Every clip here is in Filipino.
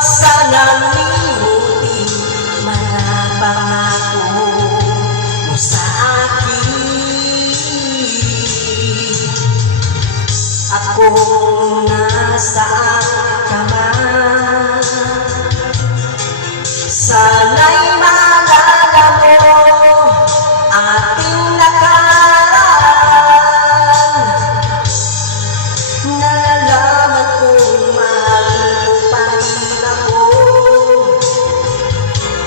sanang limutin mga pangako mo sa akin. Ako nasaan ka man, sana'y maalala mo ating nakaraan. Nalalaman kong mahal mo pa rin ako,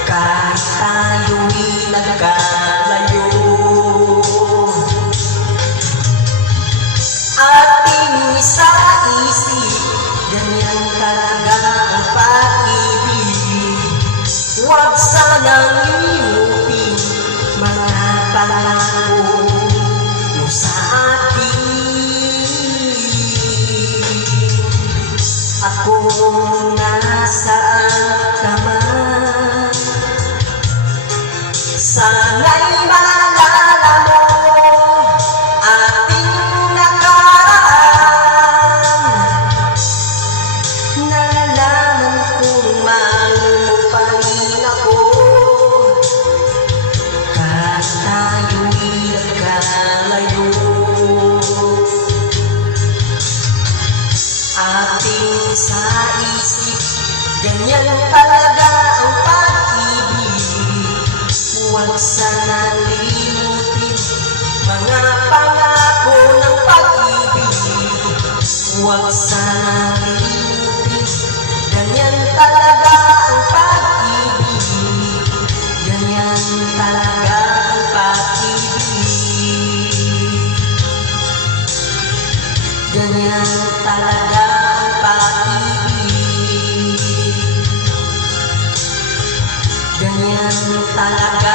kahit tayo'y nagkalayo. Ating isa-isip, ganyan talaga ang pag-ibig. Huwag sanang limutin mga pangako mo sa akin. Ako nasaan ka man, sana'y maalala mo ating nakaraan. Nalalaman kong mahal mo pa rin ako, kahit tayo'y nagkalayo. Ating sa isip, ganyan talaga ang pag-ibig. Huwag sana limutin mga pangako ng pag-ibig. Huwag sana limutin, ganyan talaga ang pag-ibig. Ganyan talaga ang pag-ibig. Ganyan talaga ang pag-ibig. Ganyan talaga